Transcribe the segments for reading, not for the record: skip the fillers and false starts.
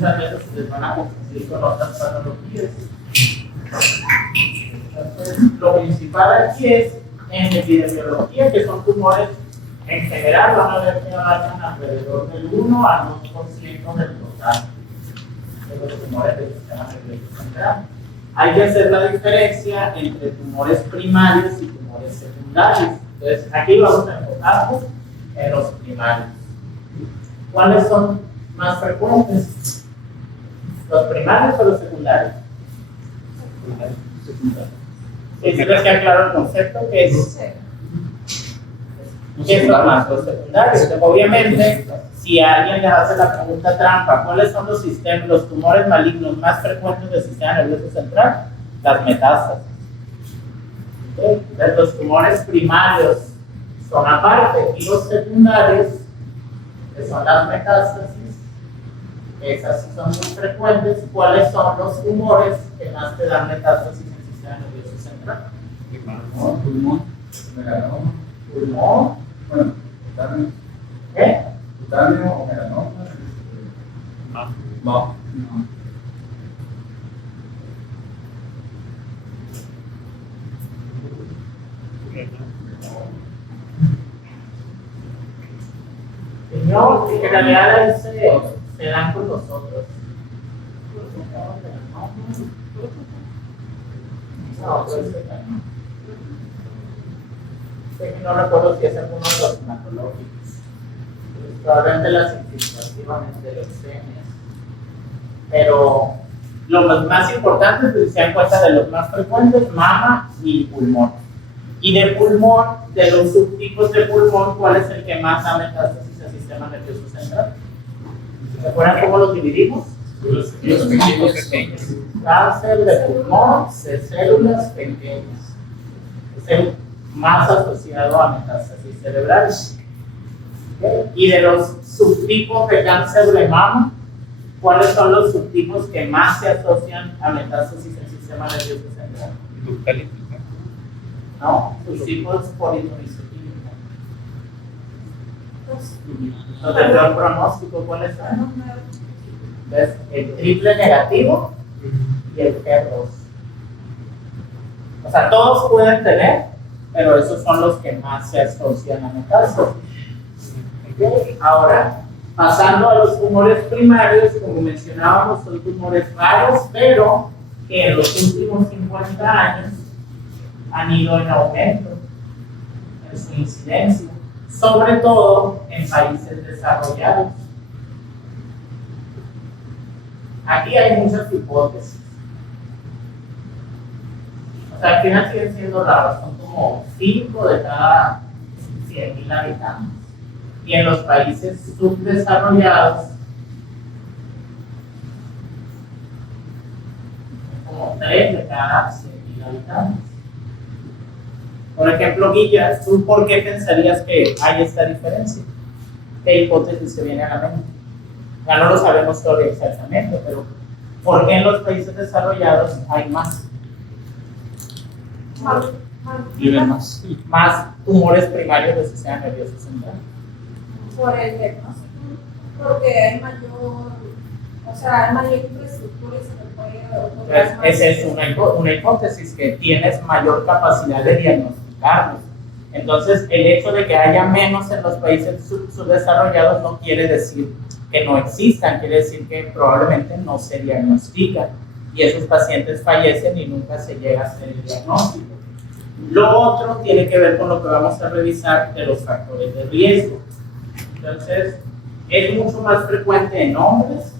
muchas veces se les van a confundir con otras patologías. Entonces, lo principal aquí es en epidemiología, que son tumores en general, van a ver que abarcan alrededor del 1 al 2% del total de los tumores del sistema nervioso central. Hay que hacer la diferencia entre tumores primarios y tumores secundarios. Entonces, aquí vamos a enfocarnos en los primarios. ¿Cuáles son más frecuentes? ¿Los primarios o los secundarios? Secundarios. ¿Sí les queda claro el concepto? ¿Qué es? ¿Qué es lo más? Los secundarios. Obviamente, si alguien le hace la pregunta trampa, ¿cuáles son los tumores malignos más frecuentes del sistema nervioso central? Las metástasis. ¿Okay? Entonces, los tumores primarios son aparte y los secundarios, que son las metástasis, esas sí son muy frecuentes. ¿Cuáles son los tumores que más te dan metástasis en el sistema nervioso central? Pulmón, melanoma, Pulmón. bueno, cutáneo. ¿Qué? Cutáneo o melanoma. No. No, en realidad se dan con nosotros. No, pues no recuerdo si es alguno de los hematológicos. Probablemente las infiltraciones de leucemias. Pero los más importantes, pues, se dan cuenta de los más frecuentes, mama y pulmón. Y de pulmón, de los subtipos de pulmón, ¿cuál es el que más da metástasis al sistema nervioso central? ¿Se acuerdan cómo los dividimos? Los pequeños. Cáncer de pulmón, de células pequeñas. Es el más asociado a metástasis cerebrales. ¿Okay? Y de los subtipos de cáncer de mama, ¿cuáles son los subtipos que más se asocian a metástasis en el sistema nervioso central? No, subtipos politomisoquímica. Los de peor pronóstico, ¿cuáles son? ¿Ves? El triple negativo y el G2. O sea, todos pueden tener, pero esos son los que más se asocian a metástasis. ¿Okay? Ahora, pasando a los tumores primarios, como mencionábamos, son tumores raros, pero que en los últimos 50 años han ido en aumento en su incidencia, sobre todo en países desarrollados. Aquí hay muchas hipótesis. O sea, al final siguen siendo raros, son como 5 de cada 100.000 habitantes. Y en los países subdesarrollados, como 3 de cada 100.000 habitantes. Por ejemplo, Guilla, ¿tú por qué pensarías que hay esta diferencia? ¿Qué hipótesis se viene a la mente? Ya no lo sabemos todavía exactamente, pero ¿por qué en los países desarrollados hay más? Viven más. Más tumores primarios del sistema nervioso central. Por el diagnóstico, porque hay mayor, hay mayor infraestructura y se le puede Entonces, esa es una hipótesis, que tienes mayor capacidad de diagnosticarlos. Entonces, el hecho de que haya menos en los países subdesarrollados no quiere decir que no existan, quiere decir que probablemente no se diagnostican y esos pacientes fallecen y nunca se llega a hacer el diagnóstico. Lo otro tiene que ver con lo que vamos a revisar de los factores de riesgo. Entonces, es mucho más frecuente en hombres.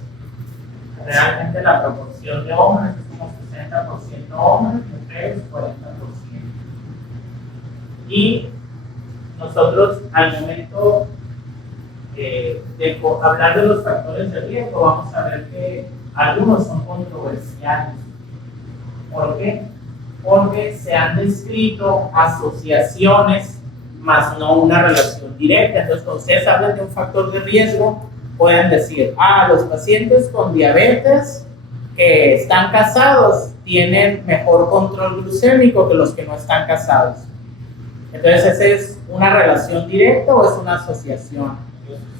Realmente la proporción de hombres es como 60% hombres, mujeres 40%. Y nosotros al momento de hablar de los factores de riesgo vamos a ver que algunos son controversiales. ¿Por qué? Porque se han descrito asociaciones más no una relación directa. Entonces, cuando ustedes hablan de un factor de riesgo, pueden decir, los pacientes con diabetes que están casados tienen mejor control glucémico que los que no están casados. Entonces, ¿esa es una relación directa o es una asociación?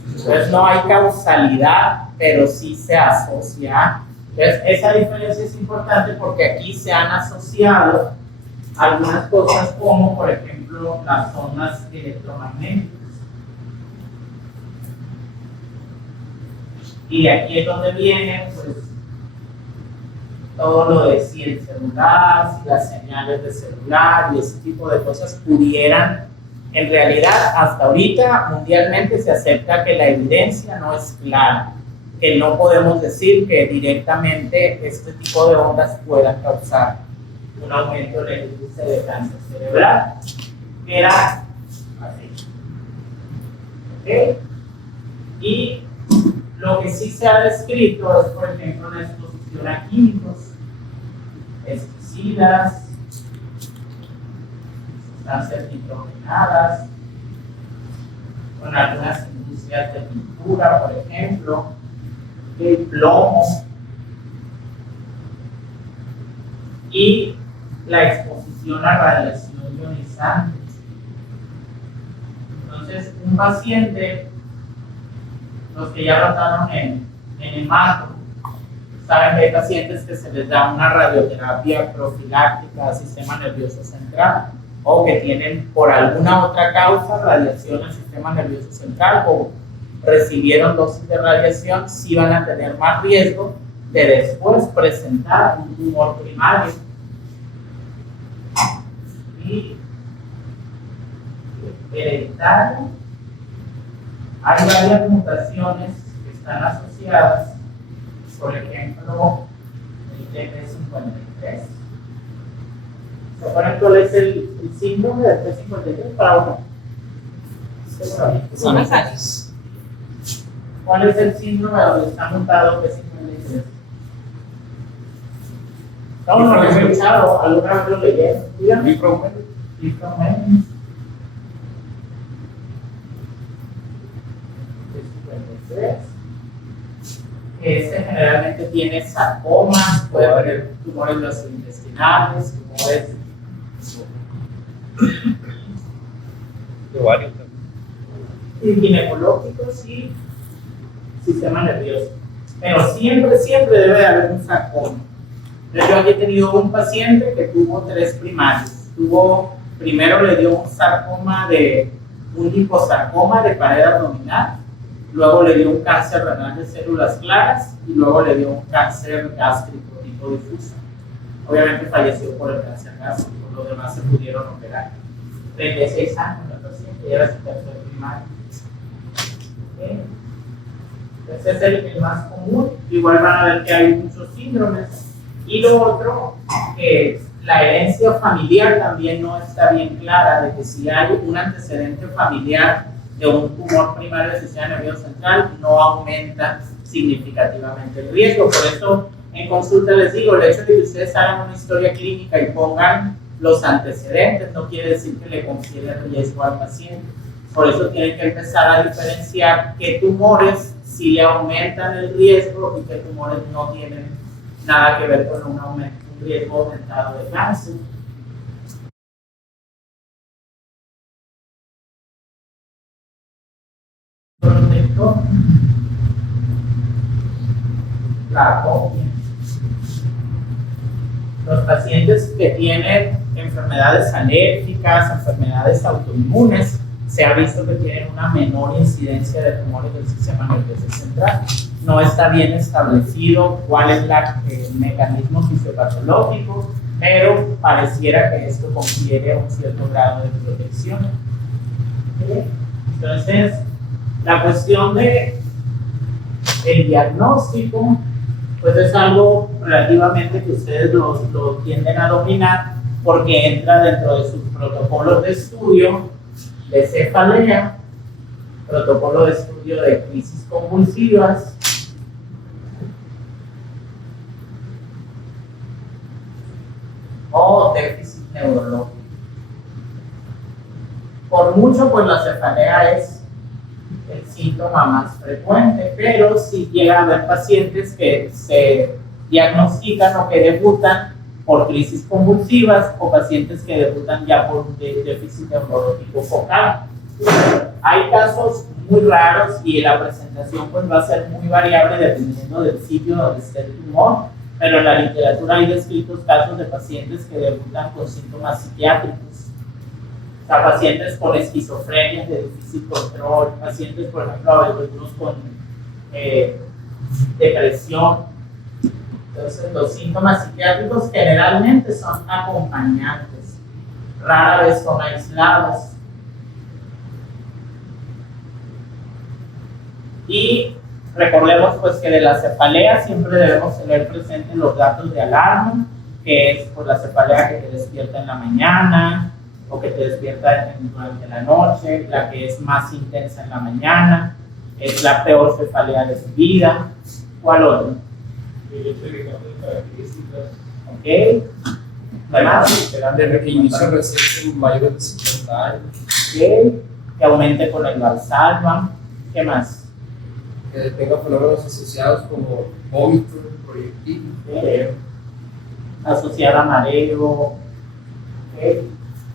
Entonces no hay causalidad, pero sí se asocia. Entonces esa diferencia es importante porque aquí se han asociado algunas cosas como, por ejemplo, las ondas electromagnéticas. Y de aquí es donde viene, pues, todo lo de si el celular, si las señales de celular y ese tipo de cosas pudieran, en realidad, hasta ahorita mundialmente se acepta que la evidencia no es clara, que no podemos decir que directamente este tipo de ondas puedan causar un aumento en el índice de cáncer cerebral, que era así. ¿Okay? Y lo que sí se ha descrito es, por ejemplo, la exposición a químicos, pesticidas, sustancias nitrogenadas, con algunas industrias de pintura, por ejemplo, el plomo, y la exposición a radiación ionizante. Entonces, un paciente, los que ya trataron en el macro, saben que hay pacientes que se les da una radioterapia profiláctica al sistema nervioso central o que tienen por alguna otra causa radiación al sistema nervioso central o recibieron dosis de radiación, sí van a tener más riesgo de después presentar un tumor primario. Y hereditario, hay varias mutaciones que están asociadas, por ejemplo, el TP53. ¿Saben cuál es el síndrome del T53 para uno? Son las áreas. ¿Cuál es el síndrome donde está mutado P53? No, no lo he escuchado, alguna vez lo leyeron. Dígame. Micromenis. P53. Este generalmente tiene sarcomas, puede haber tumores gastrointestinales, tumores de varios. y ginecológicos y sistema nervioso. Pero siempre debe de haber un sarcoma. Yo aquí he tenido un paciente que tuvo 3 primarios. Primero le dio un liposarcoma de pared abdominal, luego le dio un cáncer renal de células claras y luego le dio un cáncer gástrico tipo difuso. Obviamente falleció por el cáncer gástrico, los demás se pudieron operar. 36 años la paciente, y era su tercer primario. ¿Okay? Ese es el más común. Igual van a ver que hay muchos síndromes. Y lo otro, que la herencia familiar también no está bien clara, de que si hay un antecedente familiar de un tumor primario del sistema nervioso central, no aumenta significativamente el riesgo. Por eso, en consulta les digo, el hecho de que ustedes hagan una historia clínica y pongan los antecedentes no quiere decir que le confiere riesgo al paciente. Por eso tienen que empezar a diferenciar qué tumores sí le aumentan el riesgo y qué tumores no tienen nada que ver con un riesgo aumentado de cáncer. Protector, la copia. Los pacientes que tienen enfermedades alérgicas, enfermedades autoinmunes, se ha visto que tienen una menor incidencia de tumores del sistema nervioso central. No está bien establecido cuál es el mecanismo fisiopatológico, pero pareciera que esto confiere un cierto grado de protección. Entonces, la cuestión del diagnóstico, pues es algo relativamente que ustedes lo tienden a dominar porque entra dentro de sus protocolos de estudio de cefalea, protocolo de estudio de crisis convulsivas, o déficit neurológico. Por mucho, pues la cefalea es el síntoma más frecuente, pero si llega a haber pacientes que se diagnostican o que debutan por crisis convulsivas o pacientes que debutan ya por un déficit neurológico focal. Hay casos muy raros y la presentación pues va a ser muy variable dependiendo del sitio donde esté el tumor, pero en la literatura hay descritos casos de pacientes que debutan con síntomas psiquiátricos. O sea, pacientes con esquizofrenia de difícil control, pacientes, por ejemplo, algunos con depresión. Entonces, los síntomas psiquiátricos generalmente son acompañantes, rara vez son aislados. Y recordemos pues que de la cefalea siempre debemos tener presentes los datos de alarma, que es por la cefalea que te despierta en la mañana o que te despierta durante la noche, la que es más intensa en la mañana, es la peor cefalea de su vida. ¿Cuál otro? Ok. ¿Demás? Desde que inicia recién mayores de 50 años. Ok. Que aumente con el Valsalva. ¿Qué más? Que tenga fenómenos asociados como vómito, proyectil. Asociada a mareo.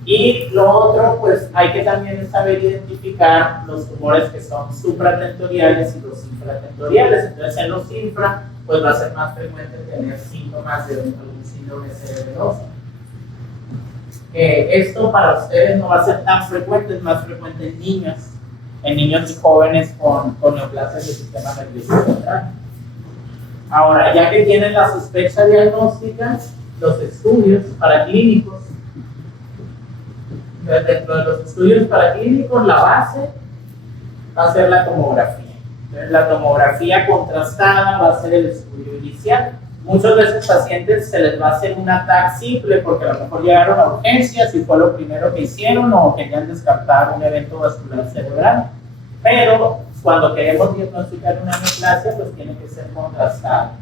Y lo otro, pues hay que también saber identificar los tumores que son supratentoriales y los infratentoriales. Entonces, en los infra, pues va a ser más frecuente tener síntomas de algún síndrome cerebroso. Esto para ustedes no va a ser tan frecuente, es más frecuente en niños y jóvenes con neoplasias del sistema nervioso central. Ahora, ya que tienen la sospecha diagnóstica, los estudios paraclínicos. Dentro de los estudios paraclínicos, la base va a ser la tomografía. Entonces, la tomografía contrastada va a ser el estudio inicial. Muchos de esos pacientes se les va a hacer un ataque simple porque a lo mejor llegaron a urgencias y fue lo primero que hicieron o querían descartar un evento vascular cerebral. Pero cuando queremos diagnosticar una neoplasia, pues tiene que ser contrastada.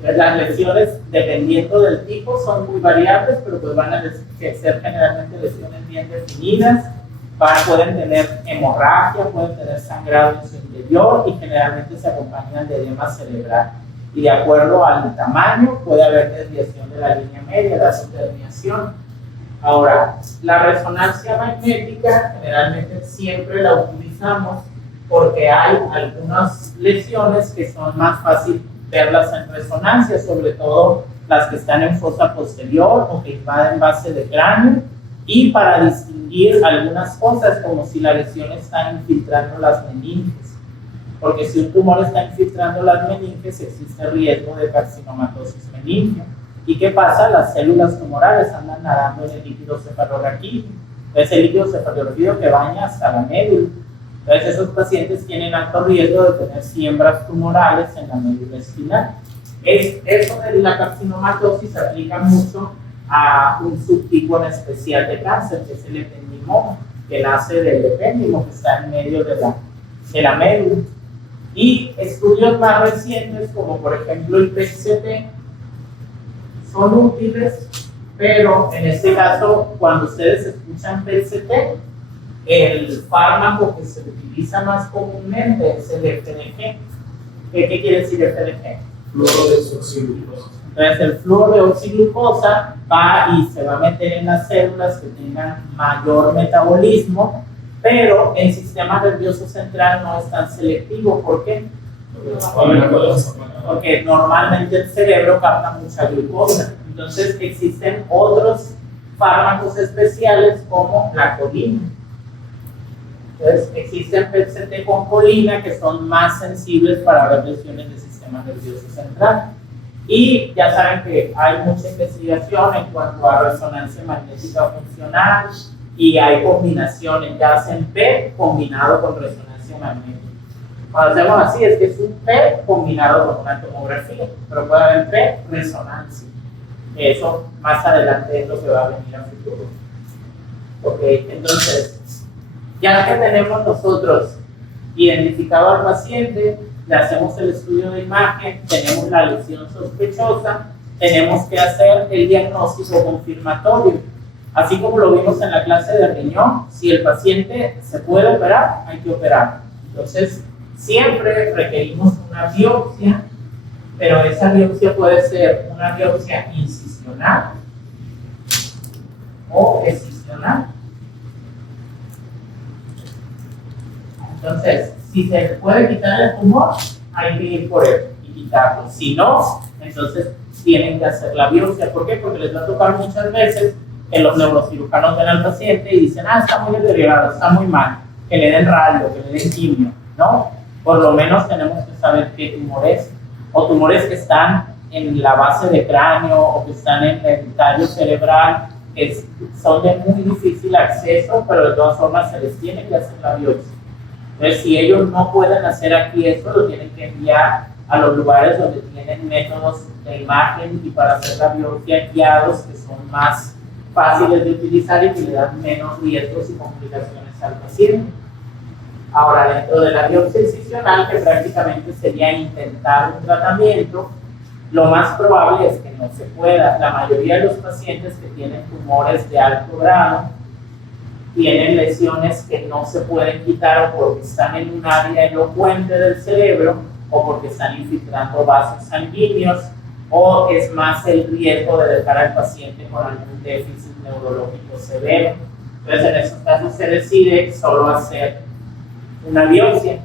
Las lesiones, dependiendo del tipo, son muy variables, pero pues van a ser generalmente lesiones bien definidas. Pueden tener hemorragia, pueden tener sangrado en su interior y generalmente se acompañan de edema cerebral. Y de acuerdo al tamaño, puede haber desviación de la línea media, la subdermiación. Ahora, la resonancia magnética generalmente siempre la utilizamos porque hay algunas lesiones que son más fáciles verlas en resonancia, sobre todo las que están en fosa posterior o que invaden base de cráneo, y para distinguir algunas cosas como si la lesión está infiltrando las meninges, porque si un tumor está infiltrando las meninges existe riesgo de carcinomatosis meningea. ¿Y qué pasa? Las células tumorales andan nadando en el líquido cefalorraquídeo, es el líquido cefalorraquídeo que baña hasta la médula. Entonces, esos pacientes tienen alto riesgo de tener siembras tumorales en la médula espinal. Eso de la carcinomatosis se aplica mucho a un subtipo en especial de cáncer, que es el ependimoma, que nace del epéndimo, que está en medio de la médula. Y estudios más recientes, como por ejemplo el PET-CT, son útiles, pero en este caso, cuando ustedes escuchan PET-CT, el fármaco que se utiliza más comúnmente es el FDG. ¿Qué quiere decir FDG? Fluorodesoxiglucosa. Entonces, el flúor de oxiglucosa va y se va a meter en las células que tengan mayor metabolismo, pero el sistema nervioso central no es tan selectivo. ¿Por qué? Porque normalmente el cerebro capta mucha glucosa. Entonces, existen otros fármacos especiales como la colina. Entonces, existen PET-CT con colina que son más sensibles para las lesiones del sistema nervioso central. Y ya saben que hay mucha investigación en cuanto a resonancia magnética funcional y hay combinaciones, ya hacen PET combinado con resonancia magnética. Cuando hacemos así es que es un PET combinado con una tomografía, pero puede haber PET resonancia. Eso más adelante es lo que va a venir a futuro. Ok, entonces, ya que tenemos nosotros identificado al paciente, le hacemos el estudio de imagen, tenemos la lesión sospechosa, tenemos que hacer el diagnóstico confirmatorio. Así como lo vimos en la clase de riñón, si el paciente se puede operar, hay que operar. Entonces, siempre requerimos una biopsia, pero esa biopsia puede ser una biopsia incisional o excisional. Entonces, si se puede quitar el tumor, hay que ir por él y quitarlo. Si no, entonces tienen que hacer la biopsia. ¿Por qué? Porque les va a tocar muchas veces que los neurocirujanos ven al paciente y dicen, está muy deteriorado, está muy mal, que le den radio, que le den quimio, ¿no? Por lo menos tenemos que saber qué tumores, o tumores que están en la base de cráneo o que están en el tallo cerebral, que son de muy difícil acceso, pero de todas formas se les tiene que hacer la biopsia. Entonces, si ellos no pueden hacer aquí esto, lo tienen que enviar a los lugares donde tienen métodos de imagen y para hacer la biopsia guiados que son más fáciles de utilizar y que le dan menos riesgos y complicaciones al paciente. Ahora, dentro de la biopsia incisional, que prácticamente sería intentar un tratamiento, lo más probable es que no se pueda. La mayoría de los pacientes que tienen tumores de alto grado tienen lesiones que no se pueden quitar o porque están en un área elocuente del cerebro o porque están infiltrando vasos sanguíneos, o es más el riesgo de dejar al paciente con algún déficit neurológico severo. Entonces, en esos casos se decide solo hacer una biopsia.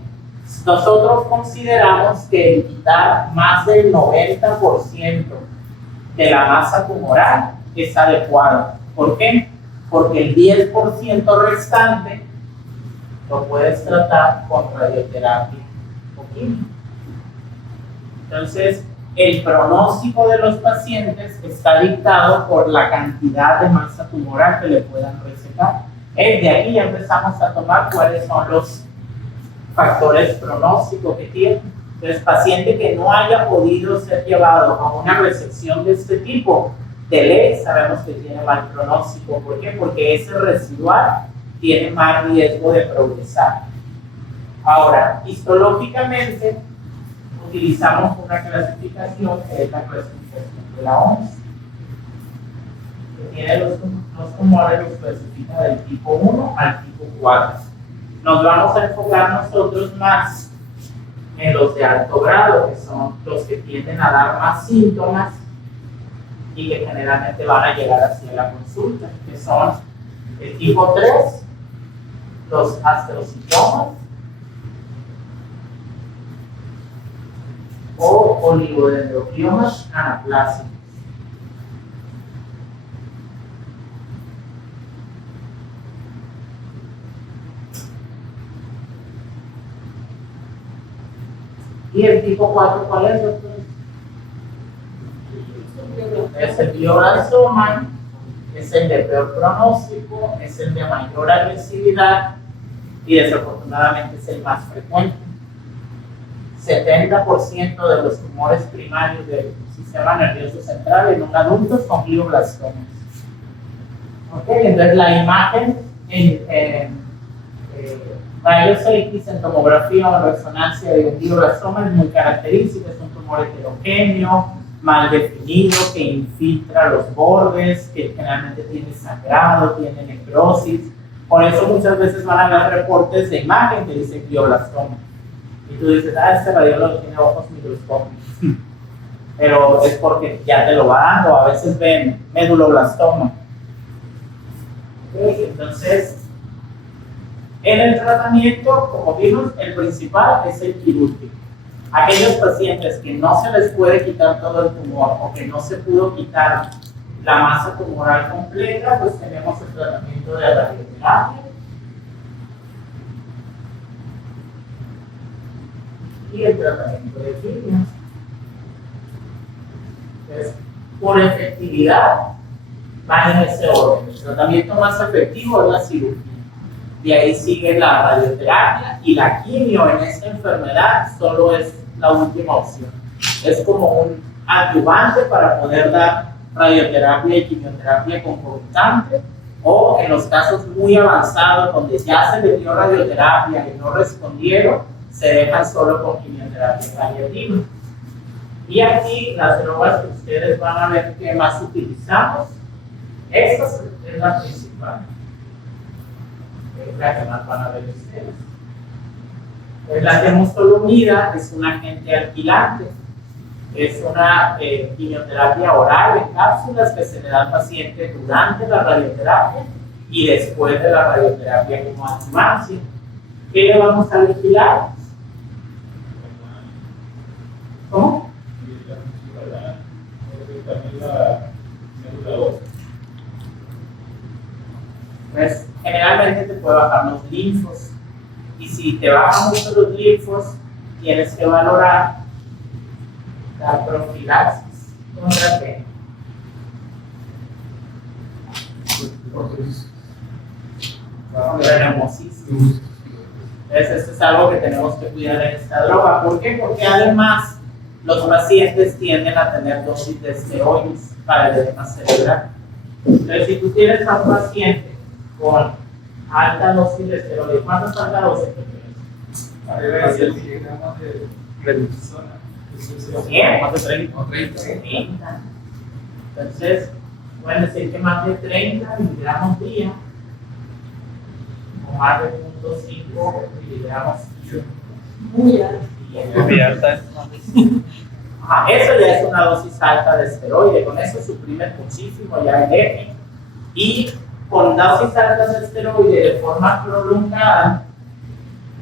Nosotros consideramos que el quitar más del 90% de la masa tumoral es adecuado. ¿Por qué? Porque el 10% restante lo puedes tratar con radioterapia o quimio. Entonces, el pronóstico de los pacientes está dictado por la cantidad de masa tumoral que le puedan resecar. De aquí ya empezamos a tomar cuáles son los factores pronósticos que tiene. Entonces, paciente que no haya podido ser llevado a una resección de este tipo, de ley sabemos que tiene mal pronóstico. ¿Por qué? Porque ese residual tiene más riesgo de progresar. Ahora, histológicamente, utilizamos una clasificación que es la clasificación de la OMS, que tiene los tumores, los clasifica del tipo 1 al tipo 4. Nos vamos a enfocar nosotros más en los de alto grado, que son los que tienden a dar más síntomas y que generalmente van a llegar hacia la consulta, que son el tipo 3, los astrocitomas o oligodendrogliomas anaplásicos. ¿Y el tipo 4 cuál es, doctor? Es el glioblastoma, es el de peor pronóstico, es el de mayor agresividad y desafortunadamente es el más frecuente. 70% de los tumores primarios del sistema nervioso central en un adulto son glioblastomas. Okay, entonces la imagen en rayos X, en tomografía o en resonancia de un glioblastoma es muy característica. Es un tumor heterogéneo, mal definido, que infiltra los bordes, que generalmente tiene sangrado, tiene necrosis. Por eso muchas veces van a ver reportes de imagen que dicen glioblastoma. Y tú dices, este radiólogo tiene ojos microscópicos. Pero es porque ya te lo va dando. A veces ven meduloblastoma. Entonces, en el tratamiento, como vimos, el principal es el quirúrgico. Aquellos pacientes que no se les puede quitar todo el tumor o que no se pudo quitar la masa tumoral completa, pues tenemos el tratamiento de radioterapia y el tratamiento de quimio. Entonces, por efectividad, van en ese orden. El tratamiento más efectivo es la cirugía. De ahí sigue la radioterapia y la quimio en esta enfermedad solo es la última opción. Es como un adyuvante para poder dar radioterapia y quimioterapia concomitante, o en los casos muy avanzados donde ya se le dio radioterapia y no respondieron, se dejan solo con quimioterapia paliativa. Y aquí las drogas que ustedes van a ver que más utilizamos, esta es la principal. Es la que más van a ver ustedes. La temozolomida es un agente alquilante, es una quimioterapia oral en cápsulas que se le da al paciente durante la radioterapia y después de la radioterapia como adjuvancia. ¿Qué le vamos a vigilar? ¿Cómo? Pues generalmente te puede bajar los linfos. Y si te bajan mucho los linfos, tienes que valorar la profilaxis. ¿Contra qué? Contra la hemosisis. Entonces, esto es algo que tenemos que cuidar en esta droga. ¿Por qué? Porque además los pacientes tienden a tener dosis de esteroides para el edema cerebral. Entonces, si tú tienes a un paciente con alta dosis de esteroides, ¿cuánto es alta dosis? Arriba de 100 miligramos de prednisona. 100, Más de 30. 30. Entonces, pueden decir que más de 30 miligramos día o más de 0.5 miligramos Muy alto. Muy alta. Ajá, eso ya es una dosis alta de esteroide, con eso suprimen muchísimo ya el eje. Y con dosis altas de esteroide de forma prolongada,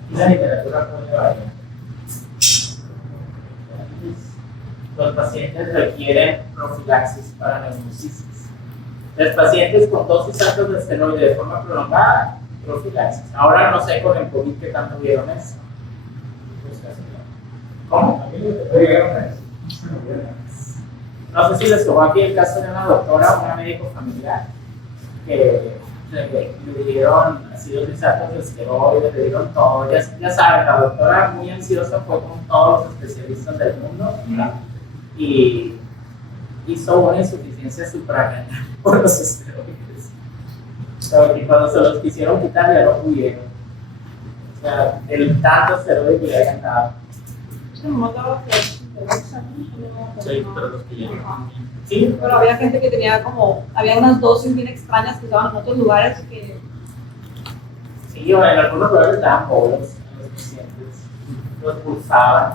y la literatura puede variar. Los pacientes requieren profilaxis para neumocisis. Los pacientes con dosis altas de esteroide de forma prolongada, profilaxis. Ahora no sé con el COVID qué tanto vieron eso. ¿Cómo? No sé si les tocó aquí el caso de una doctora, una médico familiar, que le dieron ácidos lisatatos de esteroides, le dieron todo. Ya saben, la doctora muy ansiosa fue con todos los especialistas del mundo y hizo una insuficiencia suprarrenal por los esteroides. Y cuando se los quisieron quitar, ya no pudieron. O sea, el tanto esteroide que le habían dado. Sí, pero los que ya no. Sí, Pero había gente que tenía había unas dosis bien extrañas que estaban en otros lugares que... sí, o en algunos lugares daban bolos a los pacientes, los pulsaban.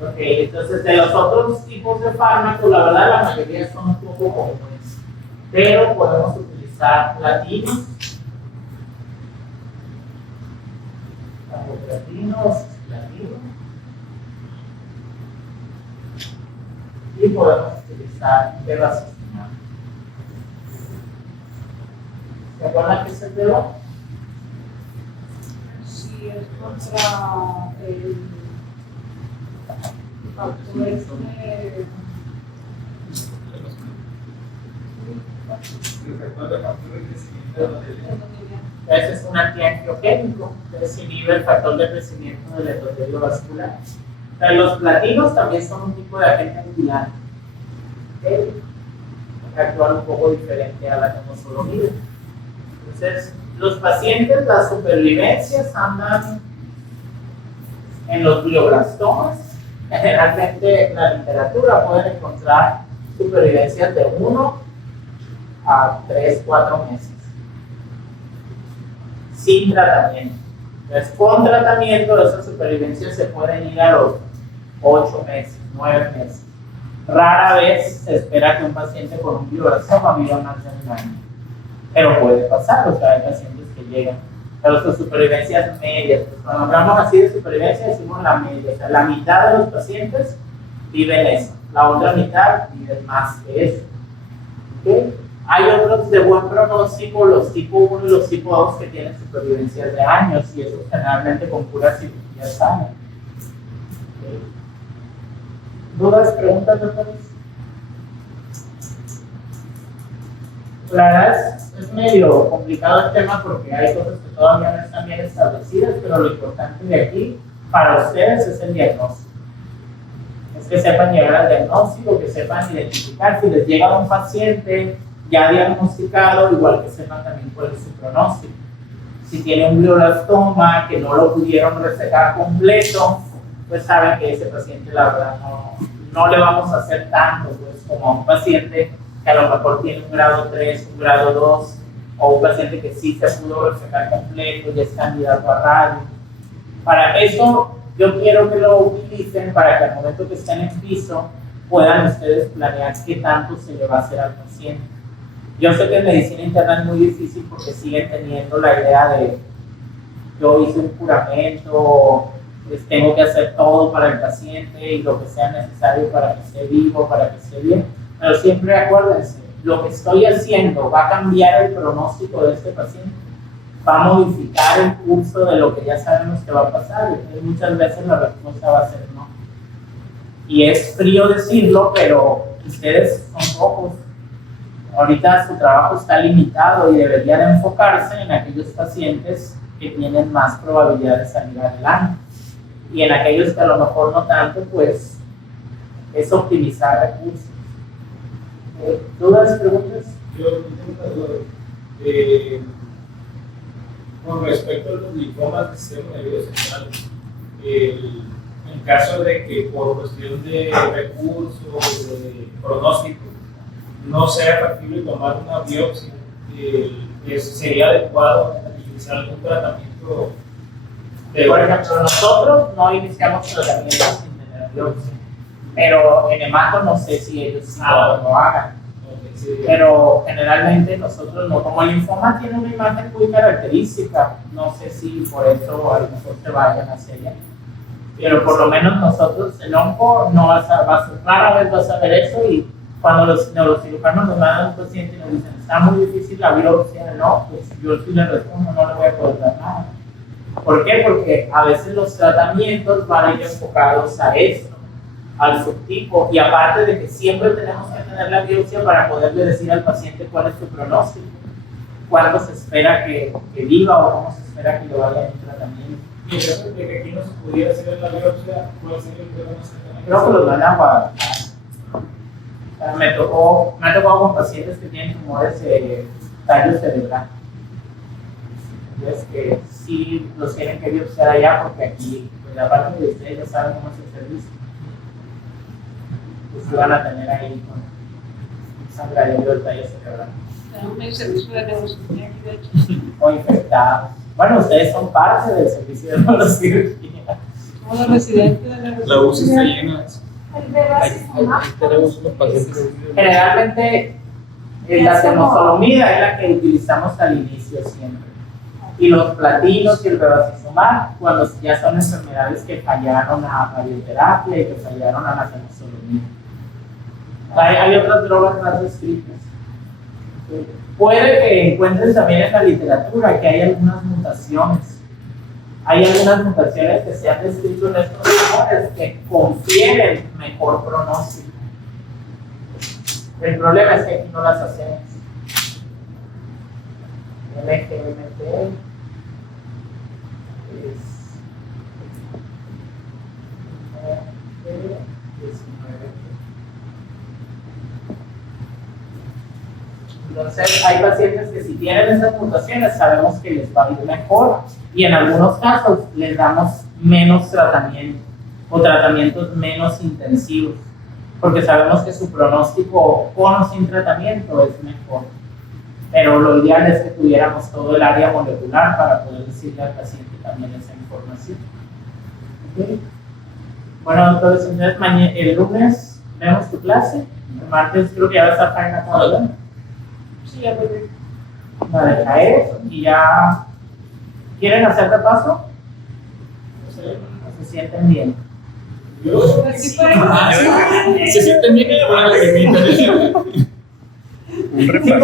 Ok, entonces de los otros tipos de fármacos, la verdad la mayoría son un poco comunes, pero podemos utilizar platinos, y podemos utilizar bevacizumab. ¿Se acuerdan qué es el beva? Sí, es contra el factor Ese es un antiangiogénico, que inhibe el factor de crecimiento del endotelio vascular. Pero los platinos también son un tipo de agente antibiótico, que actúan un poco diferente a la temozolomida. Entonces, los pacientes, las supervivencias andan en los glioblastomas. Generalmente, la literatura puede encontrar supervivencias de 1 a 3, 4 meses. Sin tratamiento. Entonces, con tratamiento, esas supervivencias se pueden ir a los 8 meses, 9 meses. Rara vez se espera que un paciente con un glioblastoma viva más de un año. Pero puede pasar, o sea, hay pacientes que llegan. Pero sus supervivencias medias, pues cuando hablamos así de supervivencia, decimos la media. O sea, la mitad de los pacientes viven eso, la otra mitad viven más que eso. ¿Okay? Hay otros de buen pronóstico, los tipo 1 y los tipo 2, que tienen supervivencias de años, y eso generalmente con pura cirugía sana. ¿Okay? ¿Dudas, preguntas, doctores? La verdad es medio complicado el tema porque hay cosas que todavía no están bien establecidas, pero lo importante de aquí para ustedes es el diagnóstico. Es que sepan llegar al diagnóstico, que sepan identificar si les llega un paciente ya diagnosticado, igual que sepan también cuál es su pronóstico. Si tiene un glioblastoma que no lo pudieron resecar completo, pues saben que ese paciente la verdad no le vamos a hacer tanto, pues como a un paciente que a lo mejor tiene un grado 3, un grado 2, o un paciente que sí se pudo resecar completo, ya es candidato a radio. Para eso yo quiero que lo utilicen para que al momento que estén en piso puedan ustedes planear qué tanto se le va a hacer al paciente. Yo sé que en medicina interna es muy difícil porque siguen teniendo la idea de yo hice un juramento, pues tengo que hacer todo para el paciente y lo que sea necesario para que esté vivo, para que esté bien. Pero siempre acuérdense, lo que estoy haciendo va a cambiar el pronóstico de este paciente, va a modificar el curso de lo que ya sabemos que va a pasar. Entonces, muchas veces la respuesta va a ser no. Y es frío decirlo, pero ustedes son pocos. Ahorita su trabajo está limitado y debería de enfocarse en aquellos pacientes que tienen más probabilidad de salir adelante. Y en aquellos que a lo mejor no tanto, pues es optimizar recursos. ¿Dudas, preguntas? Yo tengo una duda. Con respecto a los linfomas del sistema nervioso central, en caso de que por cuestión de recursos, de pronóstico, no sea factible tomar una biopsia, ¿sería adecuado utilizar algún tratamiento? Por ejemplo, nosotros no iniciamos tratamientos sin tener biopsia, pero en hemato no sé si ellos sí lo hagan. Pero generalmente nosotros no, como el linfoma tiene una imagen muy característica, no sé si por eso a lo mejor se vayan hacia allá. Pero por lo menos nosotros en onco no rara vez vas a ver eso, y cuando los neurocirujanos nos mandan a un paciente y nos dicen está muy difícil la biopsia, no, pues yo sí le respondo, no le voy a poder dar nada. ¿Por qué? Porque a veces los tratamientos van a ir enfocados a esto, al subtipo, y aparte de que siempre tenemos que tener la biopsia para poderle decir al paciente cuál es su pronóstico, cuándo se espera que viva o cómo se espera que le vaya en tratamiento. Y en caso de que aquí no se pudiera hacer la biopsia, ¿cuál sería el pronóstico? Creo que los van a Guadalajara. O sea, me ha tocado con pacientes que tienen tumores de tallo cerebral. Es que sí los tienen que biopsiar allá, porque aquí, pues, la parte de ustedes ya saben cómo es el servicio. Pues van a tener ahí con sangradero del tallo cerebral. El servicio de neurocirugía aquí, de hecho. O infectados. Bueno, ustedes son parte del servicio de neurocirugía. Como los residentes de la La UCI está llena. El bevacizumab, tenemos unos pacientes. Generalmente, la temozolomida es la que utilizamos al inicio siempre. Y los platinos y el bevacizumab cuando ya son enfermedades que fallaron a radioterapia y que fallaron a la temozolomida. Hay otras drogas más descritas. Puede que encuentres también en la literatura que hay algunas mutaciones. Hay algunas mutaciones que se han descrito en estos tumores que confieren mejor pronóstico. El problema es que aquí no las hacemos. LGMT es 19. Entonces, hay pacientes que si tienen esas mutaciones sabemos que les va a ir mejor, y en algunos casos les damos menos tratamiento o tratamientos menos intensivos, porque sabemos que su pronóstico con o sin tratamiento es mejor. Pero lo ideal es que tuviéramos todo el área molecular para poder decirle al paciente también esa información. ¿Okay? Bueno, entonces el lunes vemos tu clase, el martes creo que ya va a estar Faina Cuadra. Sí, ya puede. Vale, caer y ya. ¿Quieren hacer repaso? ¿Se sienten bien? Así fue. Se sienten bien que le ponen la lagrimita. Un repaso.